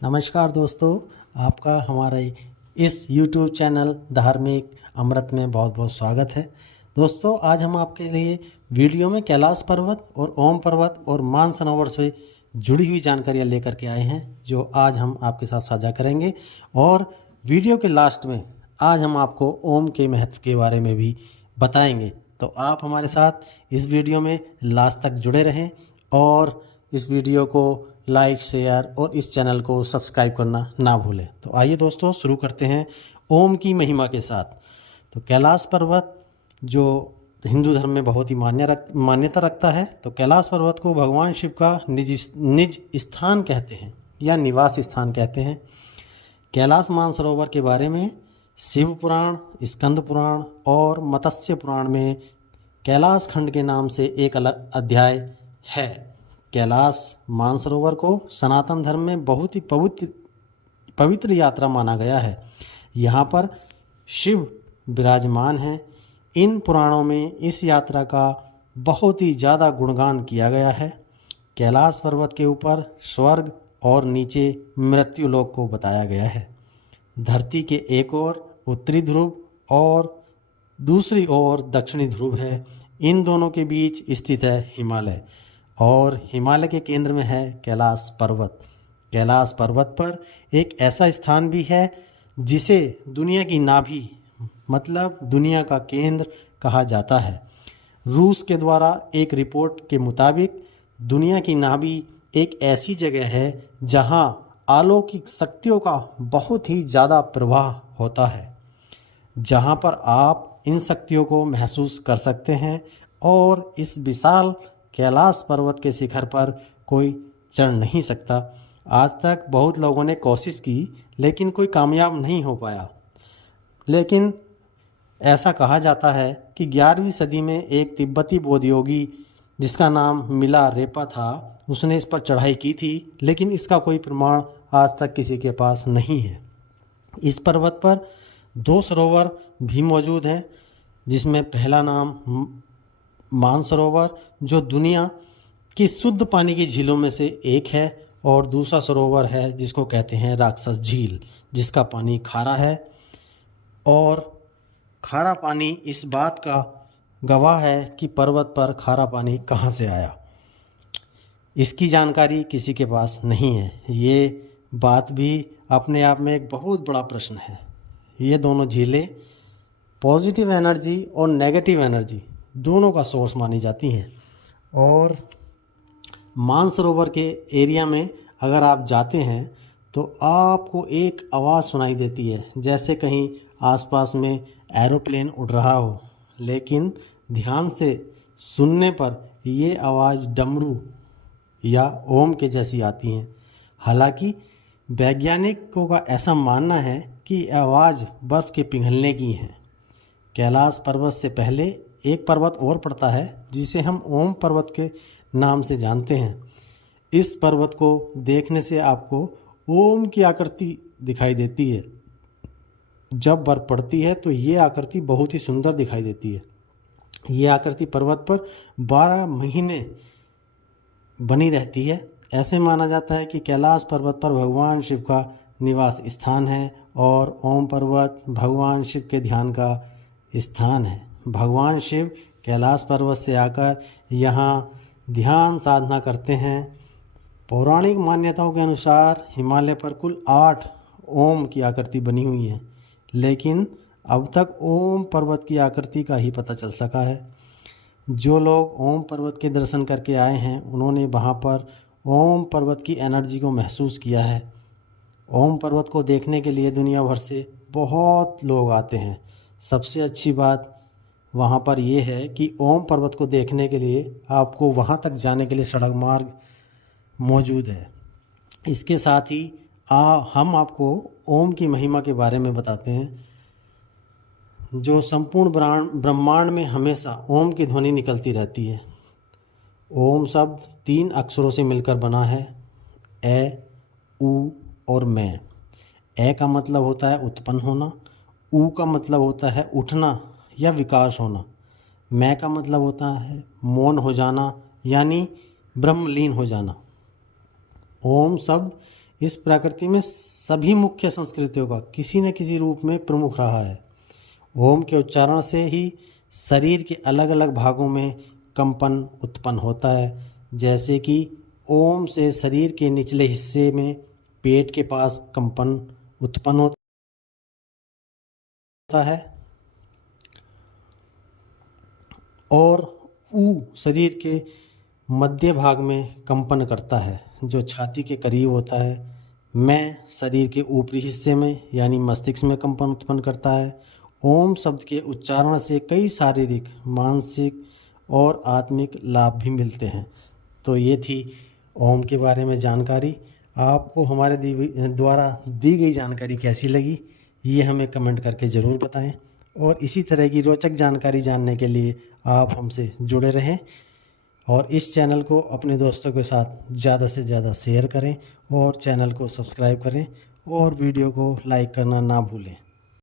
नमस्कार दोस्तों, आपका हमारा इस YouTube चैनल धार्मिक अमृत में बहुत बहुत स्वागत है। दोस्तों, आज हम आपके लिए वीडियो में कैलाश पर्वत और ओम पर्वत और मानसरोवर से जुड़ी हुई जानकारियाँ लेकर के आए हैं, जो आज हम आपके साथ साझा करेंगे। और वीडियो के लास्ट में आज हम आपको ओम के महत्व के बारे में भी बताएंगे। तो आप हमारे साथ इस वीडियो में लास्ट तक जुड़े रहें और इस वीडियो को लाइक, शेयर और इस चैनल को सब्सक्राइब करना ना भूलें। तो आइए दोस्तों, शुरू करते हैं ओम की महिमा के साथ। तो कैलाश पर्वत जो हिंदू धर्म में बहुत ही मान्यता रखता है, तो कैलाश पर्वत को भगवान शिव का निज स्थान कहते हैं या निवास स्थान कहते हैं। कैलाश मानसरोवर के बारे में शिव पुराण, स्कंद पुराण और मत्स्य पुराण में कैलाश खंड के नाम से एक अलग अध्याय है। कैलाश मानसरोवर को सनातन धर्म में बहुत ही पवित्र यात्रा माना गया है। यहाँ पर शिव विराजमान हैं। इन पुराणों में इस यात्रा का बहुत ही ज़्यादा गुणगान किया गया है। कैलाश पर्वत के ऊपर स्वर्ग और नीचे मृत्यु लोक को बताया गया है। धरती के एक ओर उत्तरी ध्रुव और दूसरी ओर दक्षिणी ध्रुव है। इन दोनों के बीच स्थित है हिमालय, और हिमालय के केंद्र में है कैलाश पर्वत। कैलाश पर्वत पर एक ऐसा स्थान भी है जिसे दुनिया की नाभि मतलब दुनिया का केंद्र कहा जाता है। रूस के द्वारा एक रिपोर्ट के मुताबिक दुनिया की नाभि एक ऐसी जगह है जहां अलौकिक शक्तियों का बहुत ही ज़्यादा प्रवाह होता है, जहां पर आप इन शक्तियों को महसूस कर सकते हैं। और इस विशाल कैलाश पर्वत के शिखर पर कोई चढ़ नहीं सकता। आज तक बहुत लोगों ने कोशिश की, लेकिन कोई कामयाब नहीं हो पाया। लेकिन ऐसा कहा जाता है कि 11वीं सदी में एक तिब्बती बौद्ध योगी जिसका नाम मिलारेपा था, उसने इस पर चढ़ाई की थी, लेकिन इसका कोई प्रमाण आज तक किसी के पास नहीं है। इस पर्वत पर 2 सरोवर भी मौजूद हैं, जिसमें पहला नाम मानसरोवर जो दुनिया की शुद्ध पानी की झीलों में से एक है, और दूसरा सरोवर है जिसको कहते हैं राक्षस झील, जिसका पानी खारा है। और खारा पानी इस बात का गवाह है कि पर्वत पर खारा पानी कहाँ से आया, इसकी जानकारी किसी के पास नहीं है। ये बात भी अपने आप में एक बहुत बड़ा प्रश्न है। ये दोनों झीलें पॉजिटिव एनर्जी और नेगेटिव एनर्जी दोनों का सोर्स मानी जाती हैं। और मानसरोवर के एरिया में अगर आप जाते हैं तो आपको एक आवाज़ सुनाई देती है, जैसे कहीं आसपास में एरोप्लेन उड़ रहा हो। लेकिन ध्यान से सुनने पर ये आवाज़ डमरू या ओम के जैसी आती हैं। हालांकि वैज्ञानिकों का ऐसा मानना है कि आवाज़ बर्फ़ के पिघलने की है। कैलाश पर्वत से पहले एक पर्वत और पड़ता है जिसे हम ओम पर्वत के नाम से जानते हैं। इस पर्वत को देखने से आपको ओम की आकृति दिखाई देती है। जब बर्फ पड़ती है तो ये आकृति बहुत ही सुंदर दिखाई देती है। ये आकृति पर्वत पर 12 महीने बनी रहती है। ऐसे माना जाता है कि कैलाश पर्वत पर भगवान शिव का निवास स्थान है, और ओम पर्वत भगवान शिव के ध्यान का स्थान है। भगवान शिव कैलाश पर्वत से आकर यहाँ ध्यान साधना करते हैं। पौराणिक मान्यताओं के अनुसार हिमालय पर कुल 8 ओम की आकृति बनी हुई है, लेकिन अब तक ओम पर्वत की आकृति का ही पता चल सका है। जो लोग ओम पर्वत के दर्शन करके आए हैं, उन्होंने वहाँ पर ओम पर्वत की एनर्जी को महसूस किया है। ओम पर्वत को देखने के लिए दुनिया भर से बहुत लोग आते हैं। सबसे अच्छी बात वहाँ पर यह है कि ओम पर्वत को देखने के लिए आपको वहाँ तक जाने के लिए सड़क मार्ग मौजूद है। इसके साथ ही हम आपको ओम की महिमा के बारे में बताते हैं। जो संपूर्ण ब्रह्मांड में हमेशा ओम की ध्वनि निकलती रहती है। ओम शब्द 3 अक्षरों से मिलकर बना है, ए, ऊ और मैं। ए का मतलब होता है उत्पन्न होना, ऊ का मतलब होता है उठना या विकास होना, मैं का मतलब होता है मौन हो जाना यानी ब्रह्मलीन हो जाना। ओम शब्द इस प्रकृति में सभी मुख्य संस्कृतियों का किसी न किसी रूप में प्रमुख रहा है। ओम के उच्चारण से ही शरीर के अलग अलग भागों में कंपन उत्पन्न होता है। जैसे कि ओम से शरीर के निचले हिस्से में पेट के पास कंपन उत्पन्न होता है और ऊ शरीर के मध्य भाग में कंपन करता है जो छाती के करीब होता है। मैं शरीर के ऊपरी हिस्से में यानी मस्तिष्क में कंपन उत्पन्न करता है। ओम शब्द के उच्चारण से कई शारीरिक, मानसिक और आत्मिक लाभ भी मिलते हैं। तो ये थी ओम के बारे में जानकारी। आपको हमारे द्वारा दी गई जानकारी कैसी लगी ये हमें कमेंट करके ज़रूर बताएं और इसी तरह की रोचक जानकारी जानने के लिए आप हमसे जुड़े रहें और इस चैनल को अपने दोस्तों के साथ ज़्यादा से ज़्यादा शेयर करें और चैनल को सब्सक्राइब करें और वीडियो को लाइक करना ना भूलें।